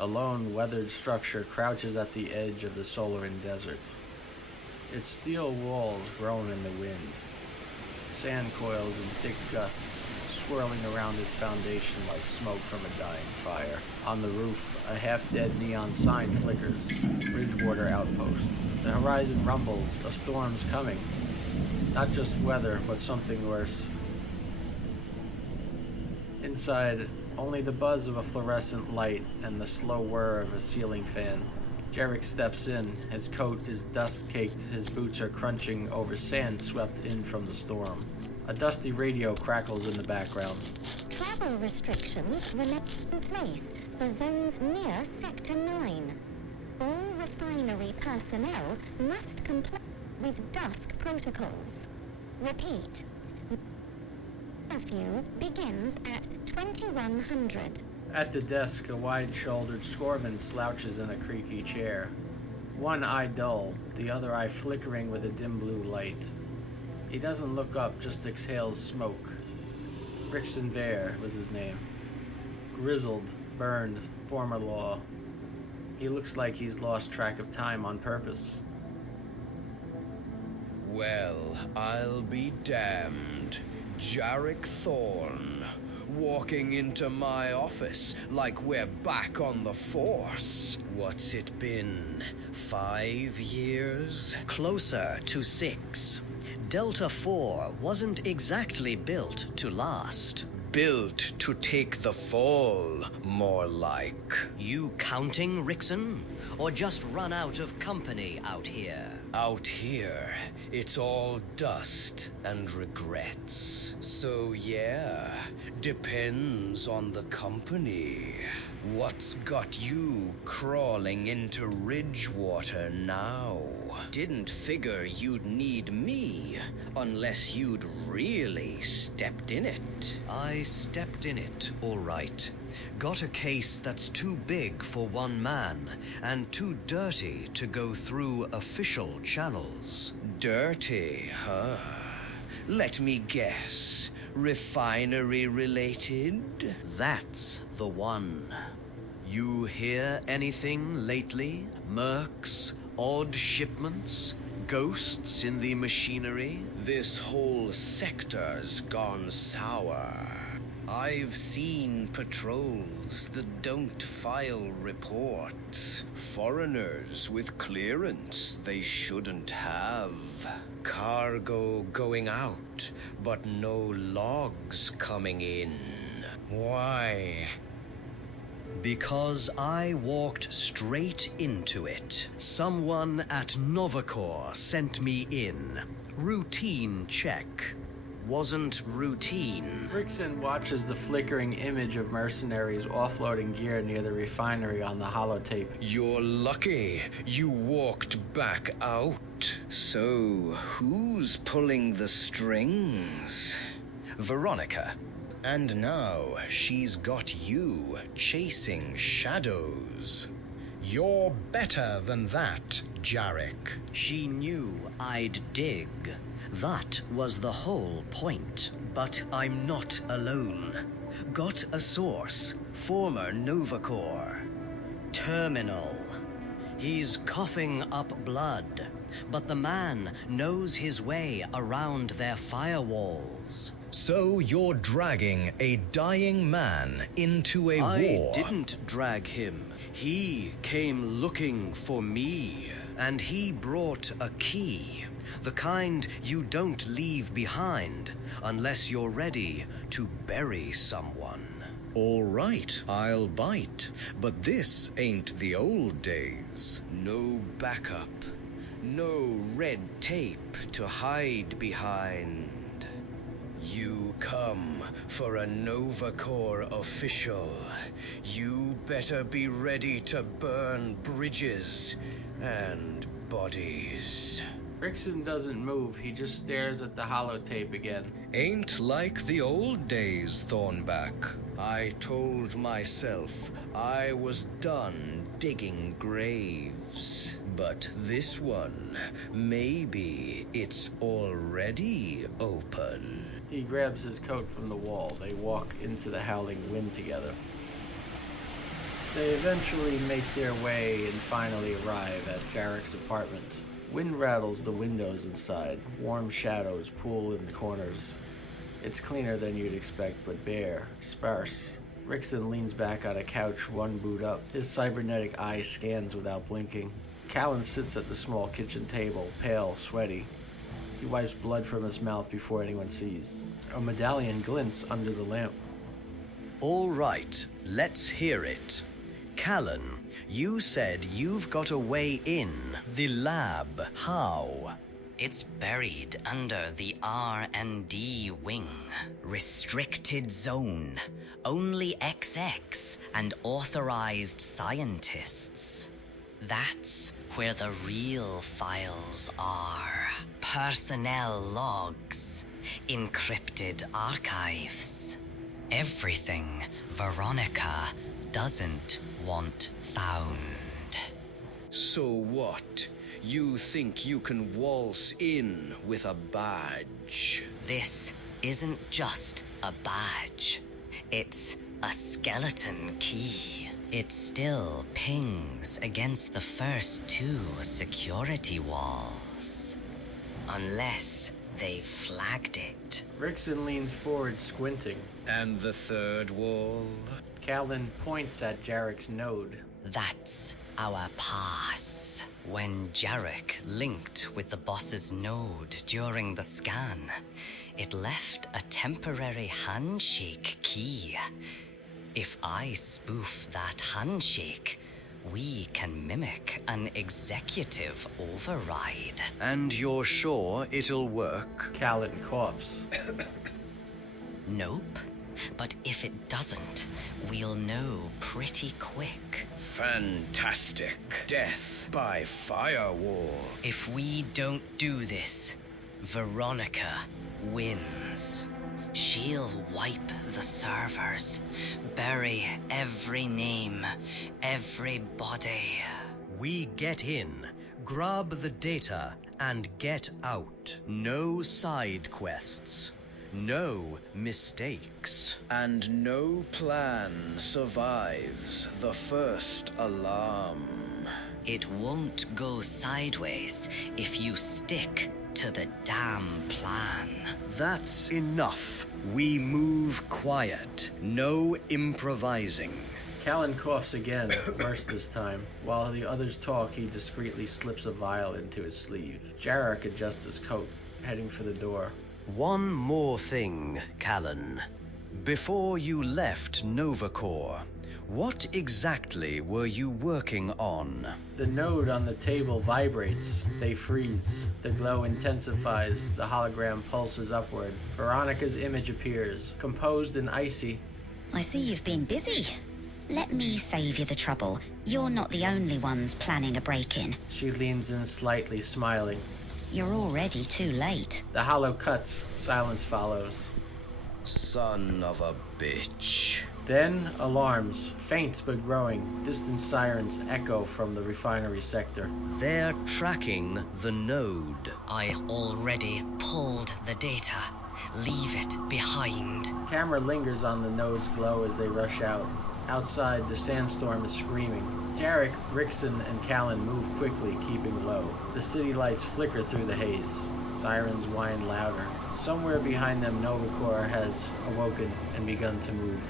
A lone, weathered structure crouches at the edge of the Solaryn desert. Its steel walls groan in the wind. Sand coils in thick gusts, swirling around its foundation like smoke from a dying fire. On the roof, a half-dead neon sign flickers. Bridgewater Outpost. The horizon rumbles. A storm's coming. Not just weather, but something worse. Inside, only the buzz of a fluorescent light and the slow whir of a ceiling fan. Jarek steps in. His coat is dust-caked. His boots are crunching over sand swept in from the storm. A dusty radio crackles in the background. Travel restrictions remain in place for zones near Sector 9. All refinery personnel must comply with dusk protocols. Repeat. Curfew begins at 2100. At the desk, a wide-shouldered Scorvan slouches in a creaky chair. One eye dull, the other eye flickering with a dim blue light. He doesn't look up, just exhales smoke. Rikson was his name. Grizzled, burned, former law. He looks like he's lost track of time on purpose. Well, I'll be damned. Jarek Thorne, walking into my office like we're back on the Force. What's it been? 5 years? Closer to 6. Delta 4 wasn't exactly built to last. Built to take the fall, more like. You counting, Rikson? Or just run out of company out here? Out here, it's all dust and regrets. So yeah, depends on the company. What's got you crawling into Ridgewater now? Didn't figure you'd need me unless you'd really stepped in it. I stepped in it, all right. Got a case that's too big for one man and too dirty to go through official channels. Dirty, huh? Let me guess. Refinery related? That's the one. You hear anything lately? Mercs? Odd shipments? Ghosts in the machinery? This whole sector's gone sour. I've seen patrols that don't file reports. Foreigners with clearance they shouldn't have. Cargo going out, but no logs coming in. Why? Because I walked straight into it. Someone at Novacor sent me in. Routine check. Wasn't routine. Rikson watches the flickering image of mercenaries offloading gear near the refinery on the holotape. You're lucky you walked back out. So, who's pulling the strings? Veronica. And now she's got you chasing shadows. You're better than that, Jarek. She knew I'd dig. That was the whole point. But I'm not alone. Got a source. Former Novacor. Terminal. He's coughing up blood. But the man knows his way around their firewalls. So you're dragging a dying man into a war? I didn't drag him. He came looking for me. And he brought a key. The kind you don't leave behind unless you're ready to bury someone. All right, I'll bite. But this ain't the old days. No backup. No red tape to hide behind. You come for a Novacor official. You better be ready to burn bridges and bodies. Rikson doesn't move, he just stares at the holotape again. Ain't like the old days, Thornback. I told myself I was done digging graves. But this one, maybe it's already open. He grabs his coat from the wall. They walk into the howling wind together. They eventually make their way and finally arrive at Jarek's apartment. Wind rattles the windows inside. Warm shadows pool in the corners. It's cleaner than you'd expect, but bare, sparse. Rikson leans back on a couch, one boot up. His cybernetic eye scans without blinking. Kallen sits at the small kitchen table, pale, sweaty. He wipes blood from his mouth before anyone sees. A medallion glints under the lamp. All right, let's hear it. Kallen, you said you've got a way in. The lab. How? It's buried under the R&D wing. Restricted zone. Only XX and authorized scientists. That's where the real files are. Personnel logs. Encrypted archives. Everything Veronica doesn't want found. So what? You think you can waltz in with a badge? This isn't just a badge. It's a skeleton key. It still pings against the first 2 security walls. Unless they flagged it. Rikson leans forward, squinting. And the third wall? Kallen points at Jarek's node. That's our pass. When Jarek linked with the boss's node during the scan, it left a temporary handshake key. If I spoof that handshake, we can mimic an executive override. And you're sure it'll work? Kallen coughs. Nope. But if it doesn't, we'll know pretty quick. Fantastic. Death by firewall. If we don't do this, Veronica wins. She'll wipe the servers, bury every name, everybody. We get in, grab the data, and get out. No side quests. No mistakes. And no plan survives the first alarm. It won't go sideways if you stick to the damn plan. That's enough. We move quiet. No improvising. Kallen coughs again, worse this time. While the others talk, he discreetly slips a vial into his sleeve. Jarek adjusts his coat, heading for the door. One more thing, Kallen. Before you left Novacore, what exactly were you working on? The node on the table vibrates. They freeze. The glow intensifies. The hologram pulses upward. Veronica's image appears, composed and icy. I see you've been busy. Let me save you the trouble. You're not the only ones planning a break-in. She leans in slightly, smiling. You're already too late. The hollow cuts. Silence follows. Son of a bitch. Then, alarms. Faint but growing. Distant sirens echo from the refinery sector. They're tracking the node. I already pulled the data. Leave it behind. Camera lingers on the node's glow as they rush out. Outside, the sandstorm is screaming. Jarek, Rikson, and Kallen move quickly, keeping low. The city lights flicker through the haze. Sirens whine louder. Somewhere behind them, Novacore has awoken and begun to move.